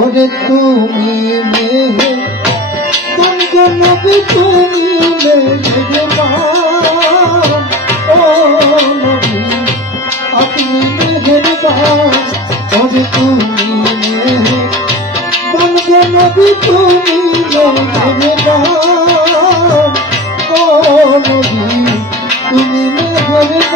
ওরে তুমি মেহে তুমকো নবী তুমি মেহেরবান ও নবী আপনি মেহেরবান ওরে তুমি মেহে তুমকো নবী তুমি মেহেরবান ও নবী তুমি মেহেরবান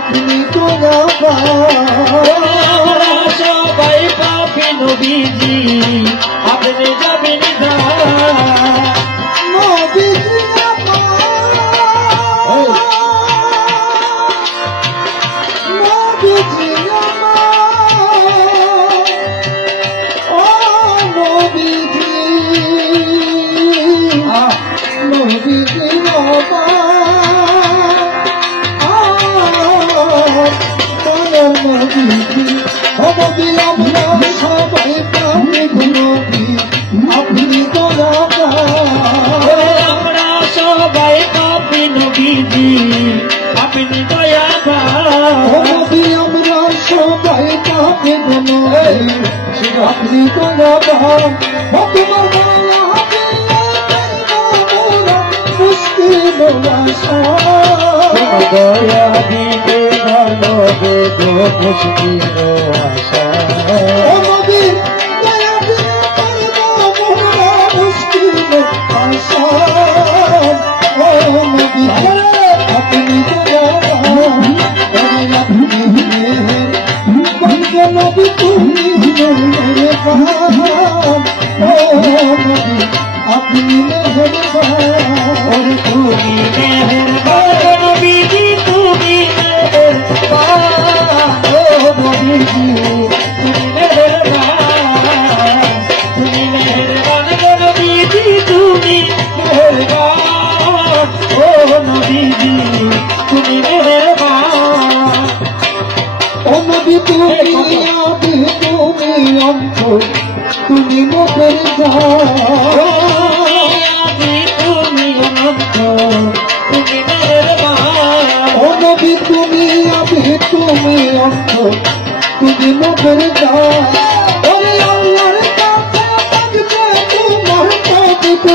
আপনি তো দয়া দিতে ভালো বেদো মুশকিল আশা তুমি মোদের নবী তুমি আবি তুমি অন্ত তুমি মোদের ওরে আল্লাহর কাছে থাকবে তোমার পবিত্র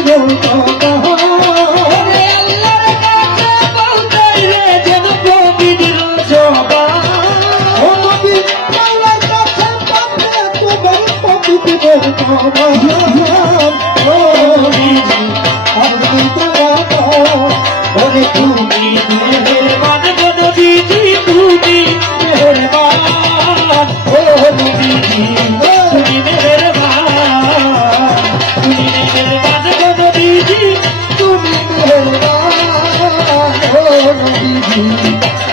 ওরে আল্লাহর কাছে পৌঁছাইলে যেন পবিত্র জবান ও নবী আল্লাহর কাছে থাকবে তোমার পবিত্র জবান ও নবী আপনি দয়া ওরে তুমি মেহেরবান গো নবীজি তুমি মেহেরবান ও নবীজি তুমি মেহেরবান গো নবীজি তুমি মেহেরবান ও নবীজি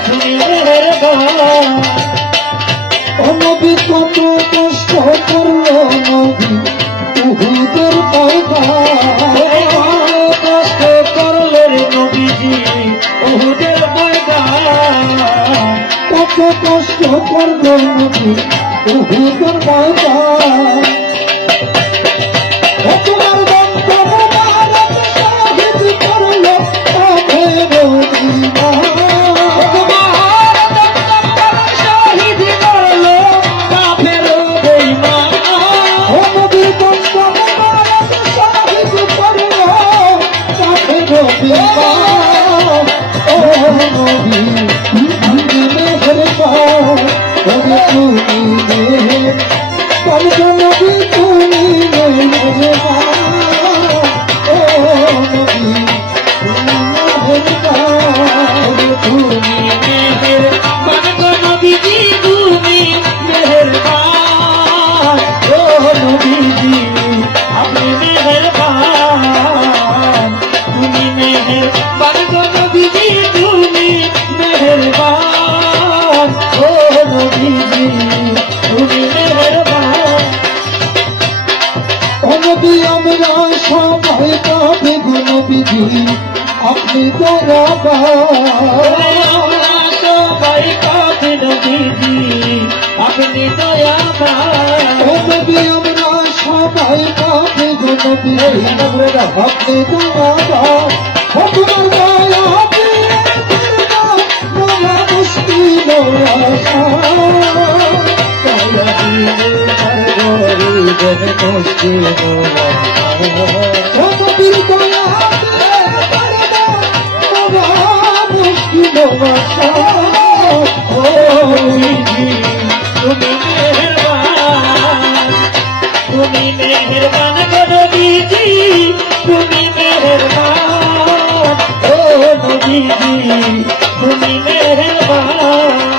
তুমি মেহেরবান ও নবী কত কষ্ট করলো নবী উহুদের পায়গা কষ্ট করলো রে নবীজি ওহুদের ময়দান কত কষ্ট করল নবী উহুদের ময়দান তোমার বন্ধ মুবারক শহীদ করল কাফের ঈমান শহীদ করল কাফের বেঈমান ও নবীর বন্ধ মুবারক শহীদ করল কাফের ঈমান ও নবী তুমি মেহেরবান তুমি মেহেরবান নবী তুমি মেহেরবান ও নবী তুমি মেহেরবান তুমি মেহেরবান গো নবীজি তুমি মেহেরবান ও নবীজি আপনি মেহেরবান তুমি মেহেরবান গো নবীজি তুমি মেহেরবান ও নবীজি তুমি মেহেরবান ও নবী আমরা সবাই পাবে গো নবীজি আপনি দয়াবান সবাই পাবে নবীজি আপনি দয়াবান ও নবী আমরা সবাই পাবে গো নবীজি আপনি দয়াবান ও তোমার দয়া পেয়ে দয়া মুশকিল আসান ও নবীর দয়া পেয়ে দয়া মুশকিল আসান ও নবীজি তুমি মেহেরবান তুমি মেহেরবান গো নবীজি তুমি মেহেরবান ও নবীজি তুমি মেহেরবান